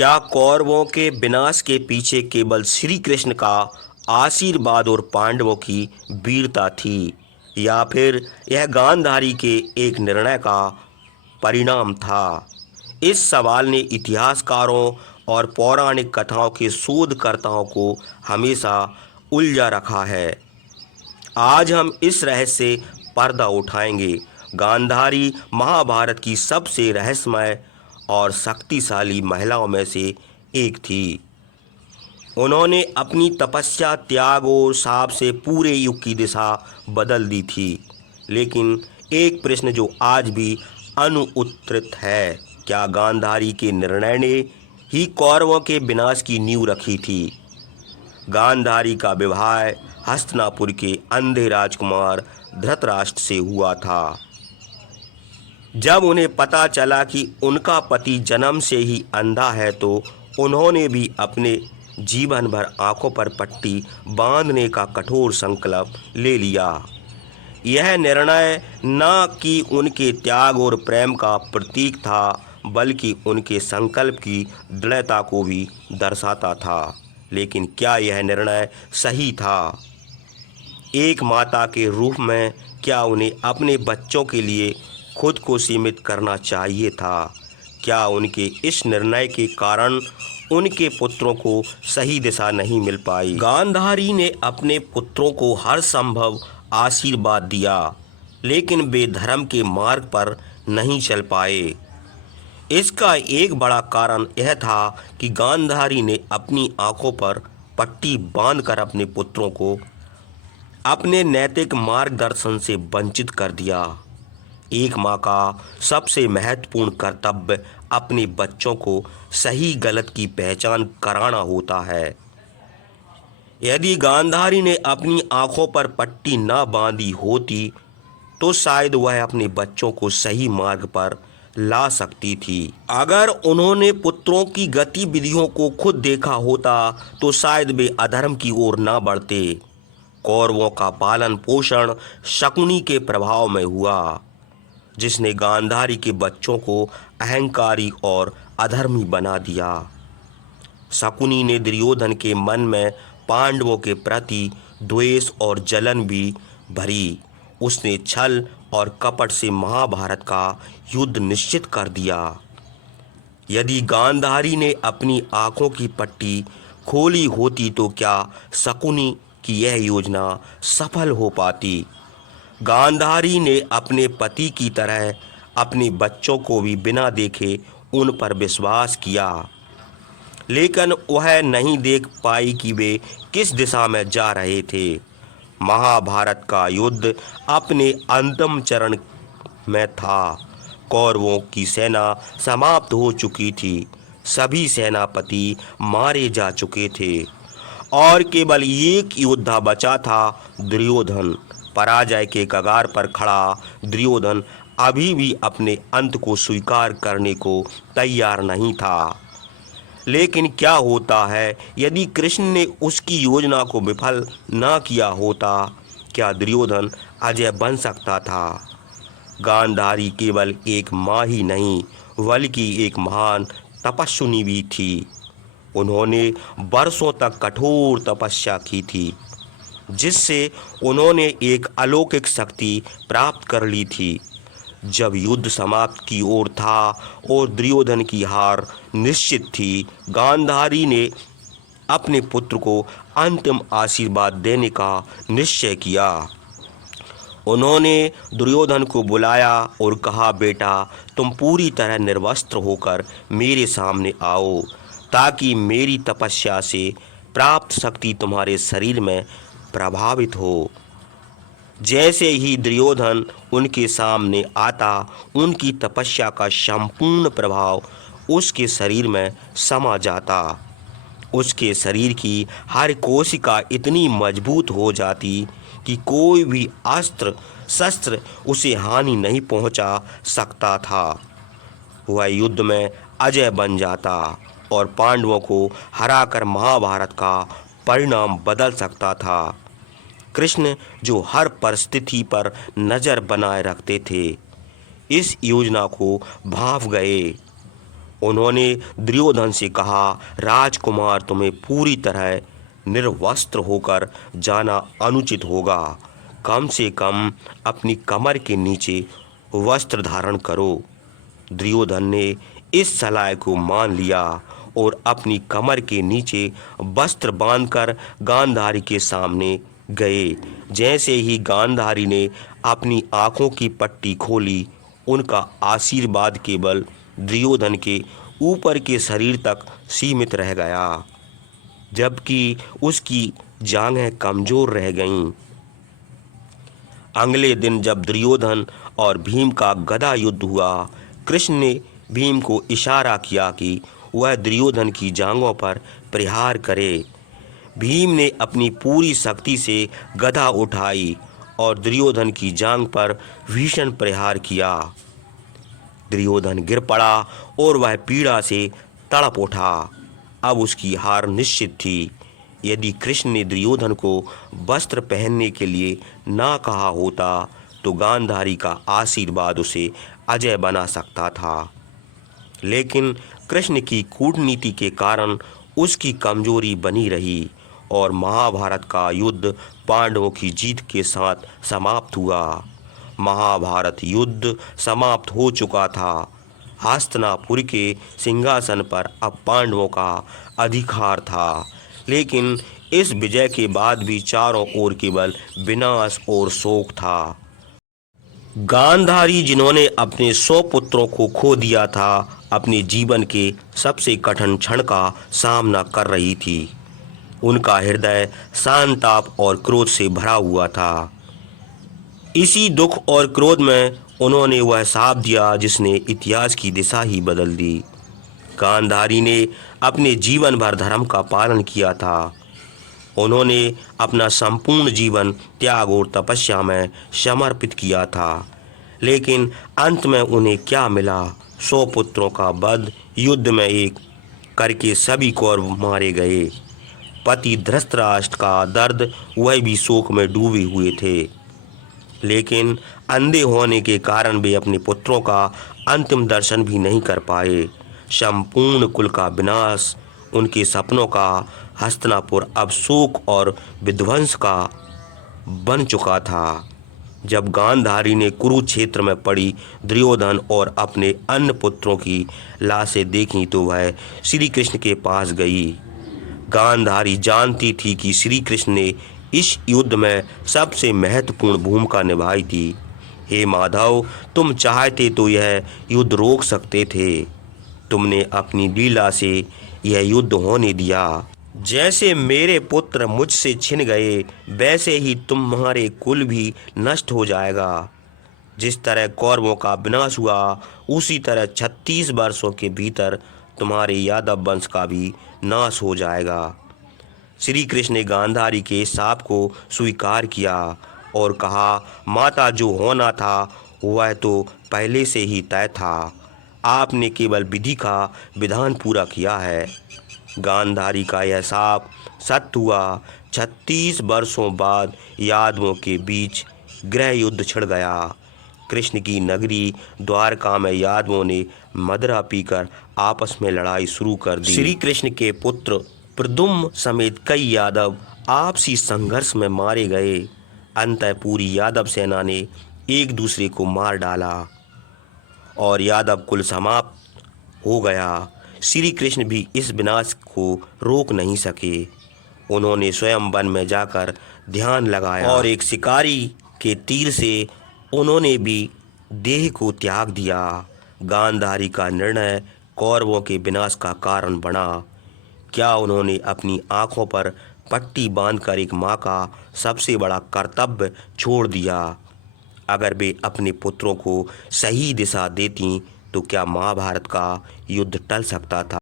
क्या कौरवों के विनाश के पीछे केवल श्री कृष्ण का आशीर्वाद और पांडवों की वीरता थी, या फिर यह गांधारी के एक निर्णय का परिणाम था? इस सवाल ने इतिहासकारों और पौराणिक कथाओं के शोधकर्ताओं को हमेशा उलझा रखा है। आज हम इस रहस्य से पर्दा उठाएंगे। गांधारी महाभारत की सबसे रहस्यमय और शक्तिशाली महिलाओं में से एक थी। उन्होंने अपनी तपस्या, त्याग और साप से पूरे युग की दिशा बदल दी थी। लेकिन एक प्रश्न जो आज भी अनुत्तरित है, क्या गांधारी के निर्णय ने ही कौरवों के विनाश की नींव रखी थी? गांधारी का विवाह हस्तिनापुर के अंधे राजकुमार धृतराष्ट्र से हुआ था। जब उन्हें पता चला कि उनका पति जन्म से ही अंधा है, तो उन्होंने भी अपने जीवन भर आंखों पर पट्टी बांधने का कठोर संकल्प ले लिया। यह निर्णय न कि उनके त्याग और प्रेम का प्रतीक था, बल्कि उनके संकल्प की दृढ़ता को भी दर्शाता था। लेकिन क्या यह निर्णय सही था? एक माता के रूप में क्या उन्हें अपने बच्चों के लिए खुद को सीमित करना चाहिए था? क्या उनके इस निर्णय के कारण उनके पुत्रों को सही दिशा नहीं मिल पाई? गांधारी ने अपने पुत्रों को हर संभव आशीर्वाद दिया, लेकिन वे धर्म के मार्ग पर नहीं चल पाए। इसका एक बड़ा कारण यह था कि गांधारी ने अपनी आंखों पर पट्टी बांधकर अपने पुत्रों को अपने नैतिक मार्गदर्शन से वंचित कर दिया। एक माँ का सबसे महत्वपूर्ण कर्तव्य अपने बच्चों को सही गलत की पहचान कराना होता है। यदि गांधारी ने अपनी आंखों पर पट्टी न बांधी होती, तो शायद वह अपने बच्चों को सही मार्ग पर ला सकती थी। अगर उन्होंने पुत्रों की गतिविधियों को खुद देखा होता, तो शायद वे अधर्म की ओर न बढ़ते। कौरवों का पालन पोषण शकुनी के प्रभाव में हुआ, जिसने गांधारी के बच्चों को अहंकारी और अधर्मी बना दिया। शकुनी ने दुर्योधन के मन में पांडवों के प्रति द्वेष और जलन भी भरी। उसने छल और कपट से महाभारत का युद्ध निश्चित कर दिया। यदि गांधारी ने अपनी आंखों की पट्टी खोली होती, तो क्या शकुनी की यह योजना सफल हो पाती? गांधारी ने अपने पति की तरह अपने बच्चों को भी बिना देखे उन पर विश्वास किया, लेकिन वह नहीं देख पाई कि वे किस दिशा में जा रहे थे। महाभारत का युद्ध अपने अंतिम चरण में था। कौरवों की सेना समाप्त हो चुकी थी। सभी सेनापति मारे जा चुके थे और केवल एक योद्धा बचा था, दुर्योधन। पराजय के कगार पर खड़ा दुर्योधन अभी भी अपने अंत को स्वीकार करने को तैयार नहीं था। लेकिन क्या होता है यदि कृष्ण ने उसकी योजना को विफल न किया होता? क्या दुर्योधन अजय बन सकता था? गांधारी केवल एक माँ ही नहीं, बल्कि एक महान तपस्विनी भी थी। उन्होंने वर्षों तक कठोर तपस्या की थी, जिससे उन्होंने एक अलौकिक शक्ति प्राप्त कर ली थी। जब युद्ध समाप्ति की ओर था और दुर्योधन की हार निश्चित थी, गांधारी ने अपने पुत्र को अंतिम आशीर्वाद देने का निश्चय किया। उन्होंने दुर्योधन को बुलाया और कहा, बेटा, तुम पूरी तरह निर्वस्त्र होकर मेरे सामने आओ, ताकि मेरी तपस्या से प्राप्त शक्ति तुम्हारे शरीर में प्रभावित हो। जैसे ही दुर्योधन उनके सामने आता, उनकी तपस्या का संपूर्ण प्रभाव उसके शरीर में समा जाता। उसके शरीर की हर कोशिका इतनी मजबूत हो जाती कि कोई भी अस्त्र शस्त्र उसे हानि नहीं पहुंचा सकता था। वह युद्ध में अजय बन जाता और पांडवों को हराकर महाभारत का परिणाम बदल सकता था। कृष्ण, जो हर परिस्थिति पर नज़र बनाए रखते थे, इस योजना को भांप गए। उन्होंने दुर्योधन से कहा, राजकुमार, तुम्हें पूरी तरह निर्वस्त्र होकर जाना अनुचित होगा। कम से कम अपनी कमर के नीचे वस्त्र धारण करो। दुर्योधन ने इस सलाह को मान लिया और अपनी कमर के नीचे वस्त्र बांधकर गांधारी के सामने गए। जैसे ही गांधारी ने अपनी आंखों की पट्टी खोली, उनका आशीर्वाद केवल दुर्योधन के ऊपर के शरीर तक सीमित रह गया, जबकि उसकी जांघें कमजोर रह गईं। अगले दिन जब दुर्योधन और भीम का गदा युद्ध हुआ, कृष्ण ने भीम को इशारा किया कि वह दुर्योधन की जांघों पर प्रहार करे। भीम ने अपनी पूरी शक्ति से गदा उठाई और दुर्योधन की जांघ पर भीषण प्रहार किया। दुर्योधन गिर पड़ा और वह पीड़ा से तड़प उठा। अब उसकी हार निश्चित थी। यदि कृष्ण ने दुर्योधन को वस्त्र पहनने के लिए ना कहा होता तो गांधारी का आशीर्वाद उसे अजय बना सकता था, लेकिन कृष्ण की कूटनीति के कारण उसकी कमजोरी बनी रही और महाभारत का युद्ध पांडवों की जीत के साथ समाप्त हुआ। महाभारत युद्ध समाप्त हो चुका था। हस्तिनापुर के सिंहासन पर अब पांडवों का अधिकार था, लेकिन इस विजय के बाद भी चारों ओर केवल विनाश और शोक था। गांधारी, जिन्होंने अपने 100 पुत्रों को खो दिया था, अपने जीवन के सबसे कठिन क्षण का सामना कर रही थी। उनका हृदय संताप और क्रोध से भरा हुआ था। इसी दुख और क्रोध में उन्होंने वह शाप दिया जिसने इतिहास की दिशा ही बदल दी। गांधारी ने अपने जीवन भर धर्म का पालन किया था। उन्होंने अपना संपूर्ण जीवन त्याग और तपस्या में समर्पित किया था, लेकिन अंत में उन्हें क्या मिला? 100 पुत्रों का वध युद्ध में एक करके सभी कौरव मारे गए। पति धृतराष्ट्र का दर्द, वह भी शोक में डूबे हुए थे, लेकिन अंधे होने के कारण वे अपने पुत्रों का अंतिम दर्शन भी नहीं कर पाए। संपूर्ण कुल का विनाश, उनके सपनों का हस्तिनापुर अब शोक और विध्वंस का बन चुका था। जब गांधारी ने कुरुक्षेत्र में पड़ी दुर्योधन और अपने अन्य पुत्रों की लाशें देखीं तो वह श्री कृष्ण के पास गई। गांधारी जानती थी कि श्री कृष्ण ने इस युद्ध में सबसे महत्वपूर्ण भूमिका निभाई थी। हे माधव, तुम चाहते तो यह युद्ध रोक सकते थे। तुमने अपनी लीला से यह युद्ध होने दिया। जैसे मेरे पुत्र मुझसे छिन गए, वैसे ही तुम्हारे कुल भी नष्ट हो जाएगा। जिस तरह कौरवों का विनाश हुआ, उसी तरह 36 वर्षों के भीतर तुम्हारे यादव वंश का भी नाश हो जाएगा। श्री कृष्ण ने गांधारी के शाप को स्वीकार किया और कहा, माता, जो होना था वह तो पहले से ही तय था। आपने केवल विधि का विधान पूरा किया है। गांधारी का यह शाप सत्य हुआ। 36 वर्षों बाद यादवों के बीच गृह युद्ध छिड़ गया। कृष्ण की नगरी द्वारका में यादवों ने मदिरा पीकर आपस में लड़ाई शुरू कर दी। श्री कृष्ण के पुत्र प्रद्युम्न समेत कई यादव आपसी संघर्ष में मारे गए। अंततः पूरी यादव सेना ने एक दूसरे को मार डाला और यादव कुल समाप्त हो गया। श्री कृष्ण भी इस विनाश को रोक नहीं सके। उन्होंने स्वयं वन में जाकर ध्यान लगाया और एक शिकारी के तीर से उन्होंने भी देह को त्याग दिया। गांधारी का निर्णय कौरवों के विनाश का कारण बना। क्या उन्होंने अपनी आंखों पर पट्टी बांधकर एक माँ का सबसे बड़ा कर्तव्य छोड़ दिया? अगर वे अपने पुत्रों को सही दिशा देती तो क्या महाभारत का युद्ध टल सकता था?